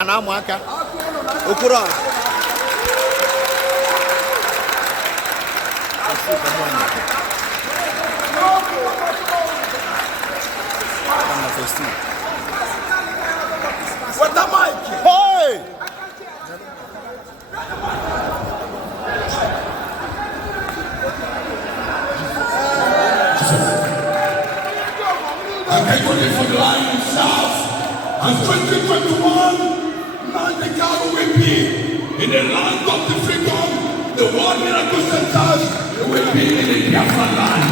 Anamwaka Okura. What the mic? Hey! I'm going for the thelionhimself. And 2021. The Kanu will be in the land of the freedom, the world miracle centers will be in the Biafran land.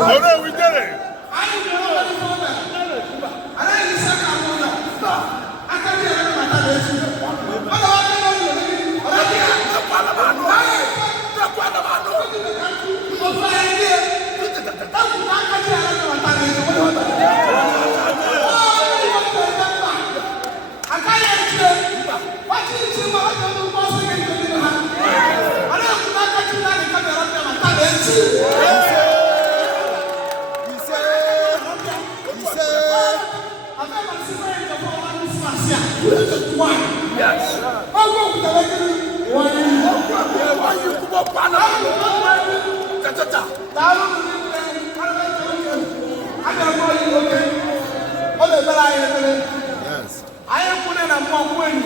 No, we did it. Yes. I am putting a more win.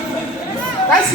That's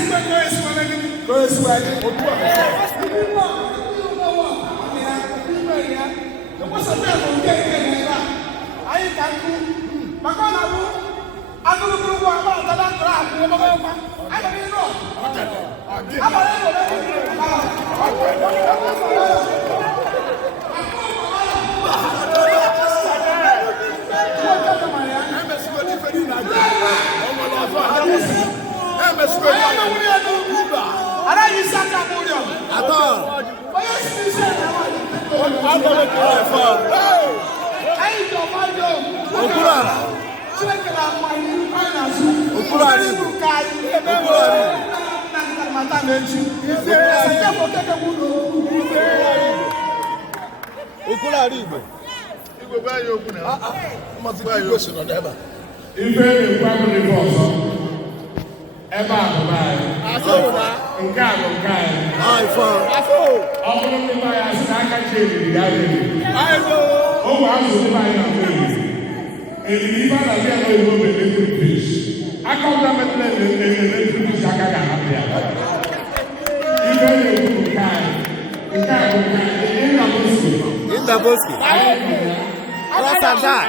Cross and die.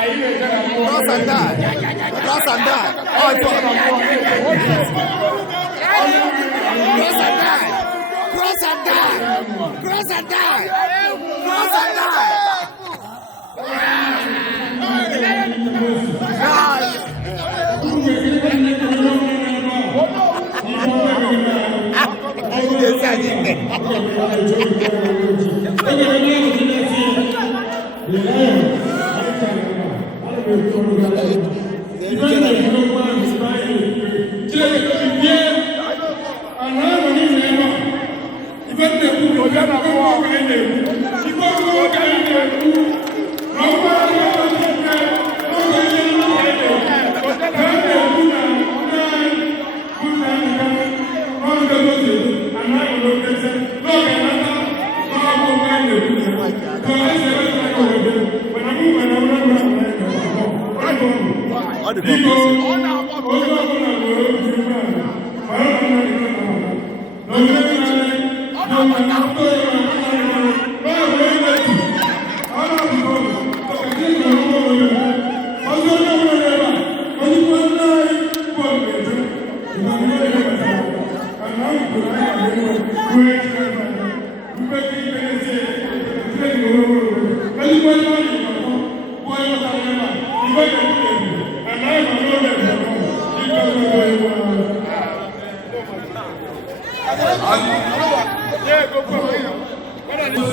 Cross and die. Cross and die. Oh, cross and die. Cross and die. Cross and die. Cross and die.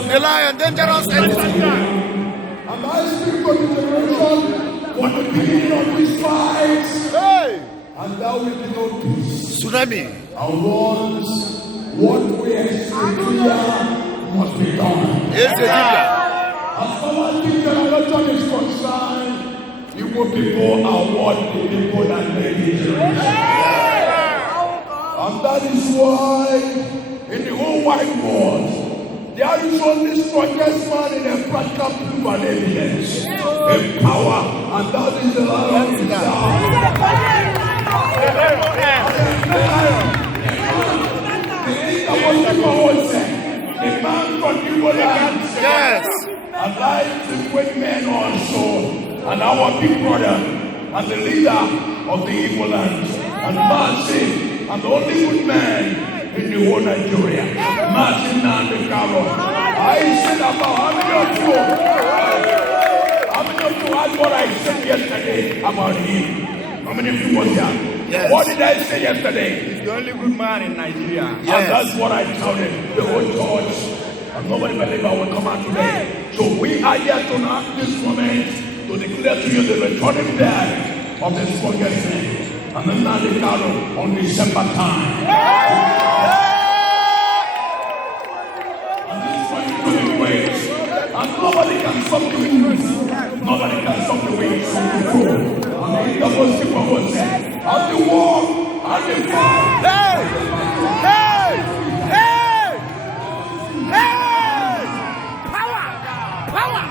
The lion, dangerous entity. And I speak for the generation for the beginning of this fight. Hey! and there will be no peace. Tsunami. And once what we expect here must be done. Yes, as far as the generation is concerned, Igbo people are what the people that make it. And that is why in the whole wide world, there is only strongest man in a practical proof and evidence, in power, and that is the Lion himself. The man from Igbo land, yes, and like the great men also, and our big brother, and the leader of the Igbo land, and Mercy, and the only good man in the whole Nigeria, Mercy Nnamdi. I said about how many of you had what I said yesterday about him? How many of you was there? Yes. What did I say yesterday? He's the only good man in Nigeria. Yes. And that's what I told him, the whole church. And nobody believer will come out today. So we are here tonight, this moment, to declare to you the returning back of the strongest man. And the Nnamdi on December time. And this is why you do it ways. And nobody can stop the wings. Nobody can stop the wings from the throne. And the most people will say, and the war, and the fire. Hey! Hey! Hey! Hey! Power! Power!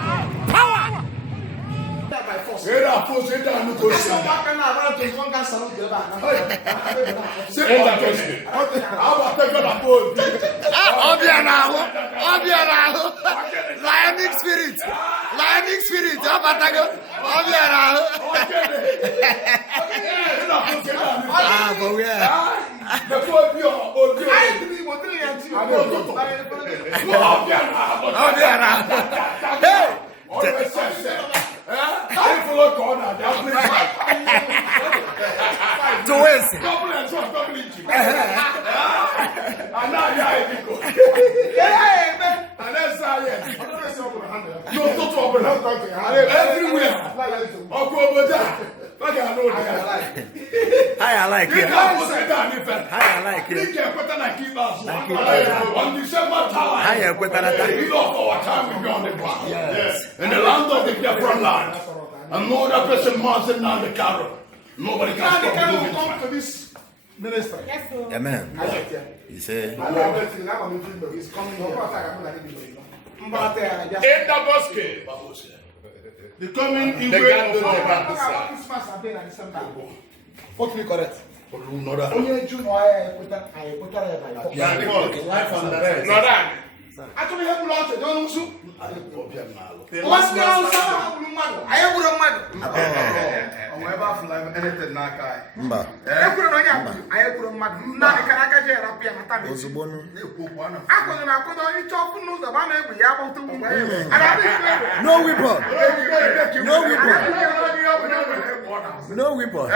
Power! Lionic spirit. Lionic spirit. But we are. Hey! To waste. I like it. I like it. On December time, yes. In the land of the Biafran land, and no other person must not the carol. Nobody can stop moving. Come to this ministry. Yes, sir. Amen. He said, He's coming here. In the bosque. The coming in What we correct? Only June life on the rest. No, that. Actually, I have lost it. Don't you? What's the answer? I have a man. Anything not guy. I put on your I have put on my not a character up here. I couldn't talk to the one every able to no weapon. No weapon. No weapon.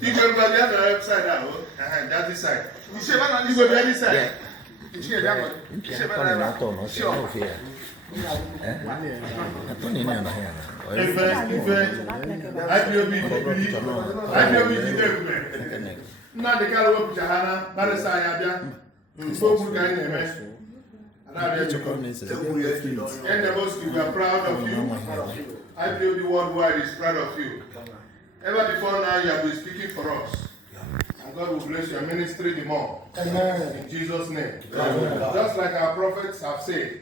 You can go the other side out. That side. You say what? You go the other side. You say that one. You say what? Sure. Now the car of Jahana, Barasaya, spoke to Guy Neme. And the most we are proud of you. I feel the worldwide is proud of you. Ever before now, you have been speaking for us. And God will bless your ministry the more. Amen. In Jesus' name. Amen. Just like our prophets have said,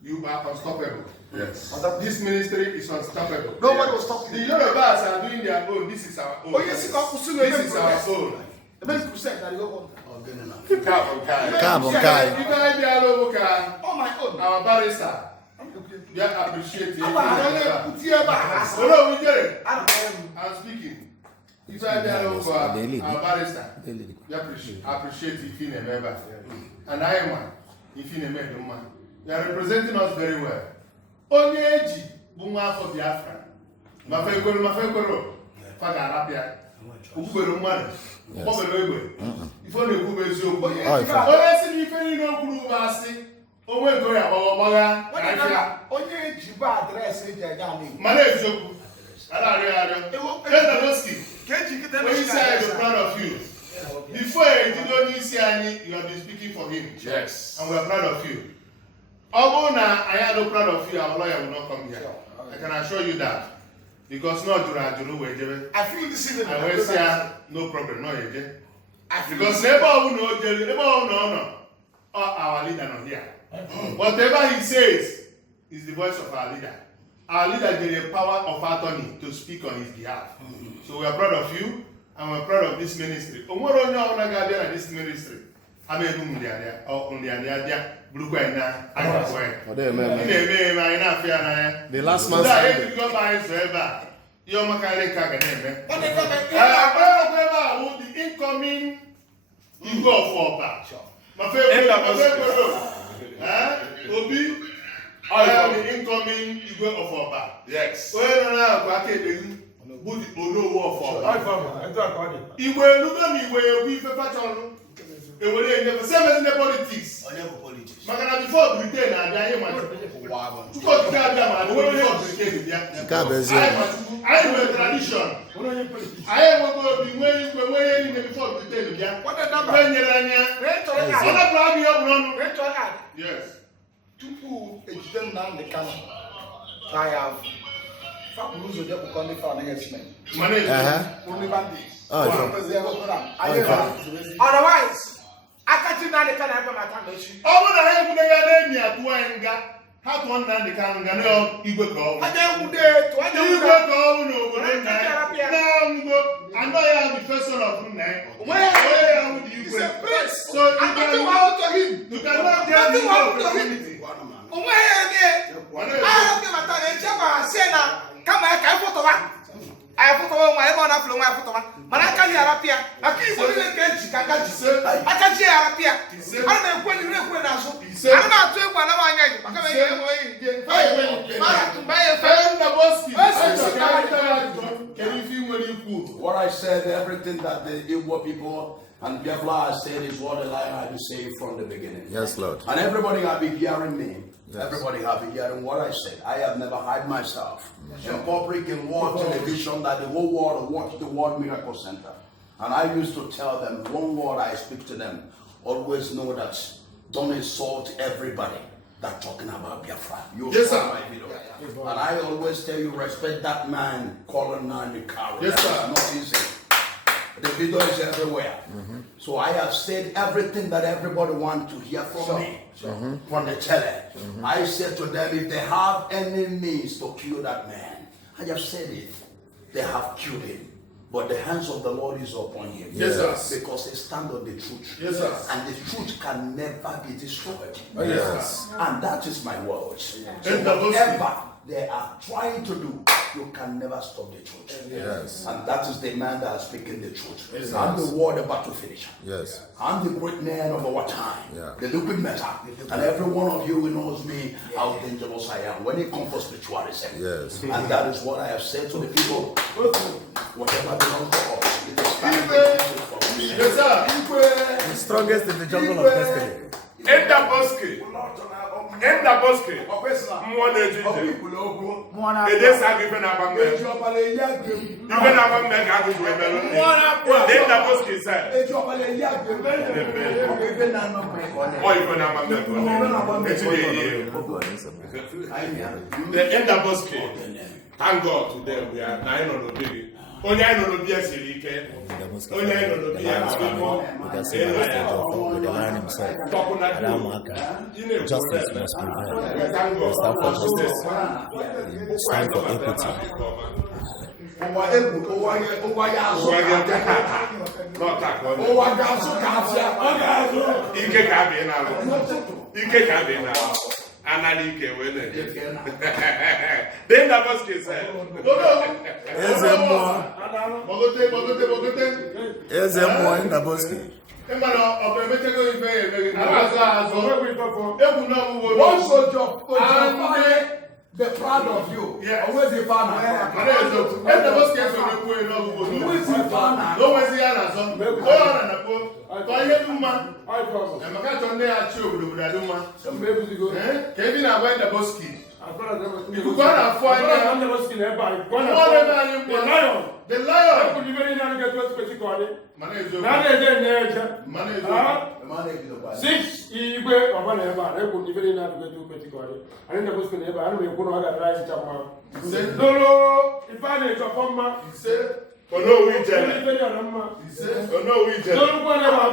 you are unstoppable. Yes. This ministry is unstoppable. Nobody will stop The you. Yorubas are doing their own. This is our own. Oh, yes, This is our own. The best crusade that you go On my own. our barrister, they appreciate it. I'm I'm speaking. If I be our barrister, they appreciate if you remember. And I am one. If you remember, they are representing us very well. Only age, Buma for Biafra. Mafekoro, Fagarapia, Uber money. If only Uber is your boy. Oh, yes, if you know Kurubasi, oh, we're going about only Jiba address in the Gani. Malaysia. When he said we're proud of you, before you don't see any, you have been speaking for him. Yes. And we're proud of you. Although now I am not proud of you, our lawyer will not come here. I can assure you that. Because no Juru, I feel this evening. I will say no problem, no Eje. Because never no, our leader not here. Whatever he says is the voice of our leader. Our leader gave a power of attorney to speak on his behalf. So we are proud of you and we're proud of this ministry. This ministry. I mean, The last man said, the incoming Igbo of Oba. My favorite, Obi, I am the incoming Igbo of Oba. Yes. Politics. Magana before Britain and I am before I am a tradition. I am going to be waiting before Britain. What a number. Yes. I have Nnamdi otherwise, I can't do that. I can't have my time. Oh, I have to have how one man the can go, you will go. I don't go, you will go, no, I know I am the person of whom where would you go? So I'm not out to him. You cannot get the opportunity. Where again? I have to say now, come back, I photo one. I photo my mother from my photo one. But I can't hear up here. I can't see the cage. I can't hear up here. I don't know when you look when I saw. I'm not doing one of my guys. I'm what I said, everything that the Igbo people and Biafra said is what the line I be saying from the beginning. Yes, Lord. And everybody have been hearing me. Yes. Everybody have been hearing what I said. I have never hide myself in public, in world television, that the whole world watch the World Miracle Center. And I used to tell them, one word I speak to them, always know that don't insult everybody that talking about Biafra. You saw my video. And I always tell you, respect that man calling Nnamdi. Yes, sir. Not easy. The video is everywhere. So I have said everything that everybody wants to hear from me, from the tele. I said to them, if they have any means to kill that man, I have said it, they have killed him. But the hands of the Lord is upon him. Yes, sir. Because they stand on the truth. Yes, sir. And the truth can never be destroyed. Yes. And that is my words. So And the whatever they are trying to do, you can never stop the truth. Yes. And that is the man that is speaking the truth. Yes. I'm the war battle finisher. Yes. I'm the great man of our time. Yeah. The liquid metal. And every one of you knows me how dangerous I am when it comes to spiritualism. Yes. And that is what I have said to the people. Whatever belongs to us, it is time to Yes, sir. The strongest in the jungle of destiny. In the bosque. More than Jesus. It is a given up a man. Even up a man, I could remember. Then the bosque said, oh, even up a man. The end of bosque. Thank God today we are 9 on the baby. Onye anyị nọ n'obi esiri ike. Onye anyị nọ n'obi esiri ike. With the lion himself. Justice must prevail. It's time for justice. It's time for equity. Then the boss said, the proud of you. Yeah. Always a fan. The lion. Six Igwe of an ever, I could even not go to Petticody. I didn't know never, I don't know how to rise Jama. No, if I need to form my say, for no we tell it. He says, for no we tell it. Don't go never.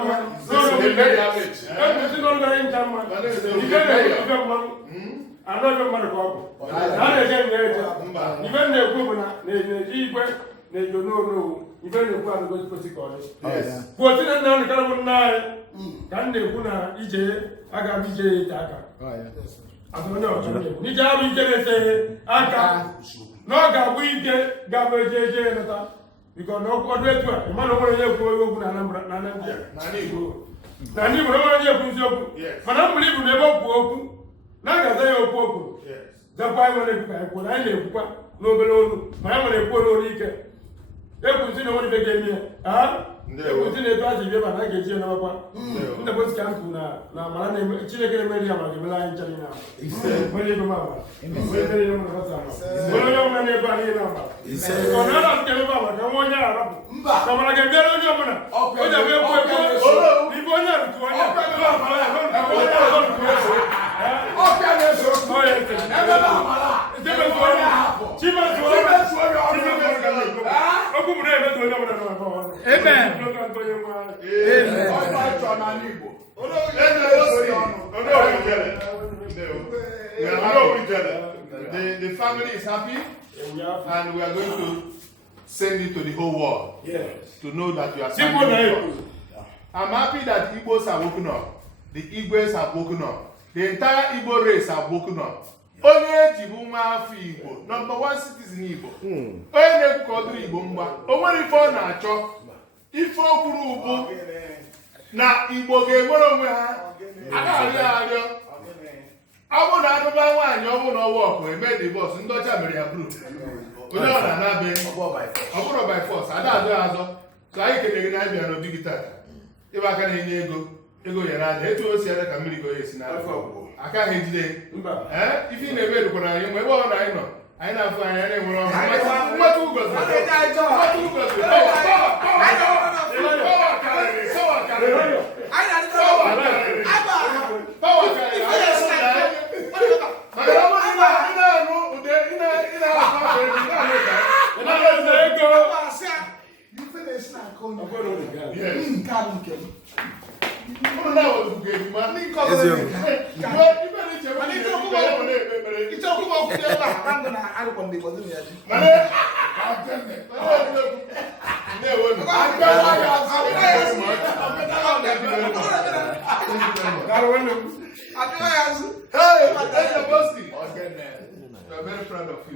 No, the very average. I'm not going Jama. I'm not going to go. Now again, even the woman, you know, even the one who goes to Petticody. Yes. What's in the Carbon 9? Can they put EJ? I got EJ Taka. I don't know. Nija we say Aka. No, got we get Gabba JJ because no good way to it. Man over here go Nani over here puts up. Yes. But I believe you never open. Naga say open. Yes. The five when I live, no below. My money put on Ike. They put in one big game. Ah? They put in a class if you have a get you know. The boss can't do now. Now, my name is Chile Media, I'm going to China. He said, when you come out, very young. Well, young man, everybody number. He said, oh, no, I'm going to come on. Come on, I can get on your money. Oh, the way The family is happy, and we are going to send it to the whole world. Yes. To know that you are standing. I'm happy that Igbos are woken up. The Igbos have woken up. The entire Igbo race have woken up. Onye Jibuma Afi Igbo, number one citizen Igbo. Onye Nebukodri Igbo Mba. Onwere ife ọ na-achọ. Ife okwuru ugwu na Igbo ga-enwere onwe ha. Arịọ. Ọ bụ na agụba nwaanyị ọ bụ na ọwa ọkụ eme divorce ndị ọcha mere ya bru. Onye ọ na-anabe ọ bụrụ by force ada azọ so anyị kelere gị na abịa n'obi gị tata ịba aka na-enye ego nyere aja etu o si ere ka mmiri go esi n'afọ aka ha ejide ife ị na-eme erukwara anyị mgbe ebe ọ na anyị nọ anyị na-afụ anyị na-enwere ọhụrụ nweta ugozi I'm very proud of you.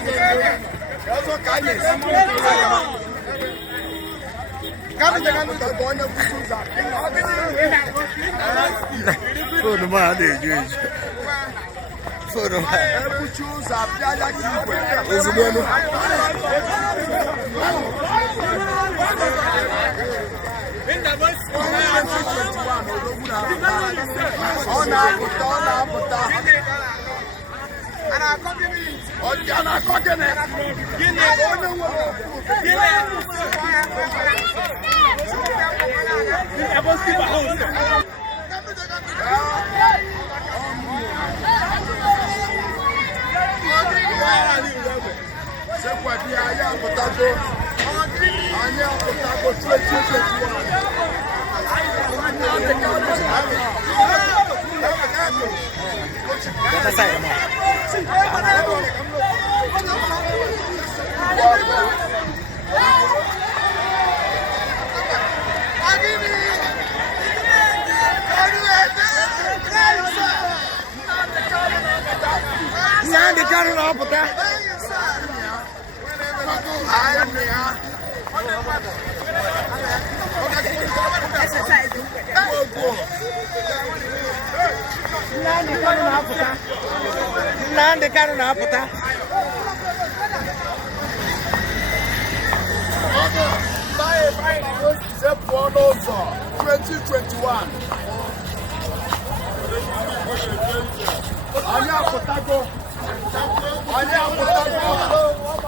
Ike Nnamdi Kanu na-apụta. Nnamdi Kanu na-apụta. n'ụzọ 2021 anyị apụtago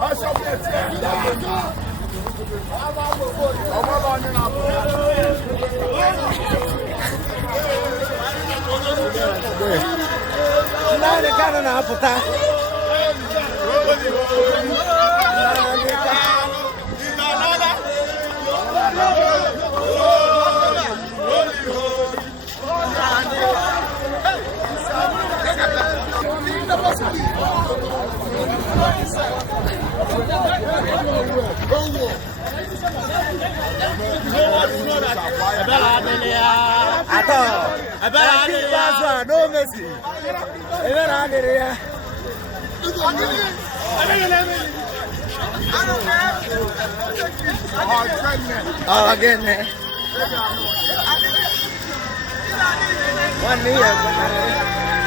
asọpụta ọgbọrọ onye na-apụta Nnamdi Kanu na-apụta. No mercy. Oh, again. One year.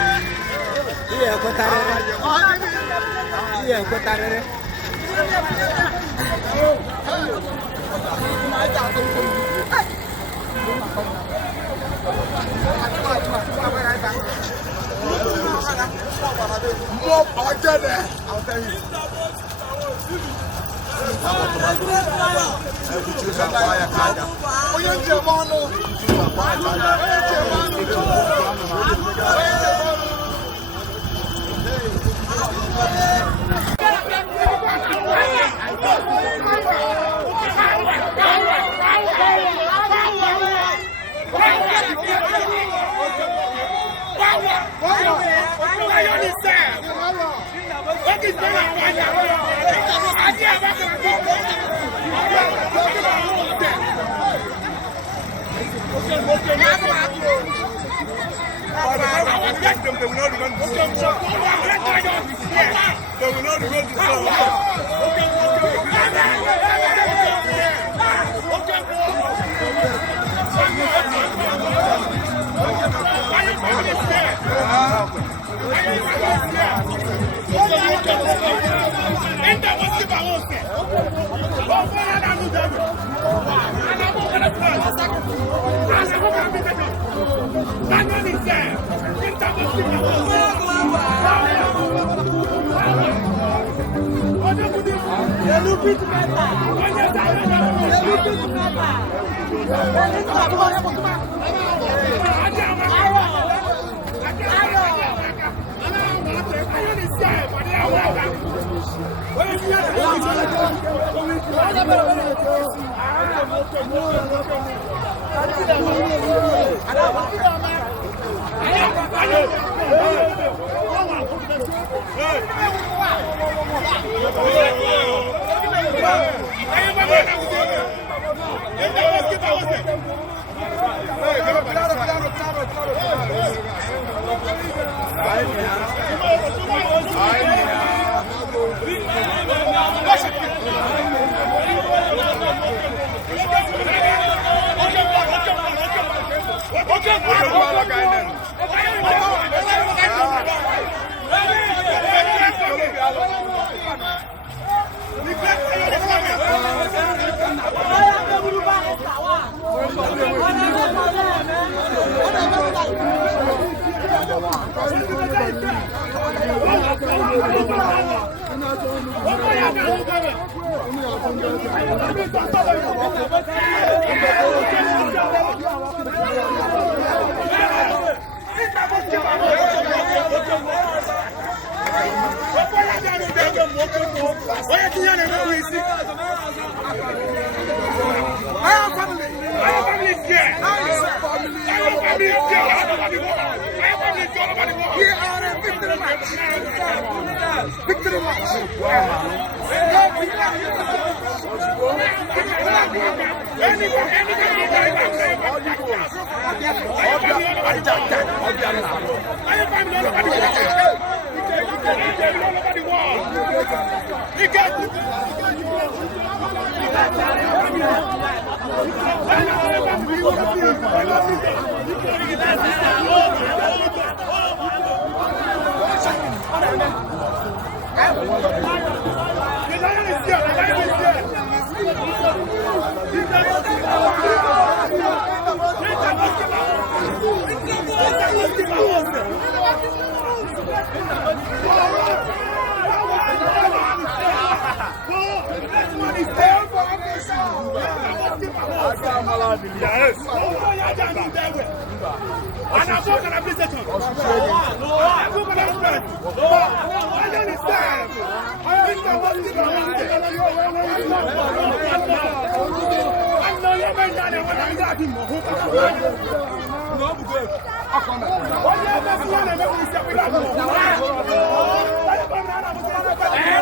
Ay, Hey!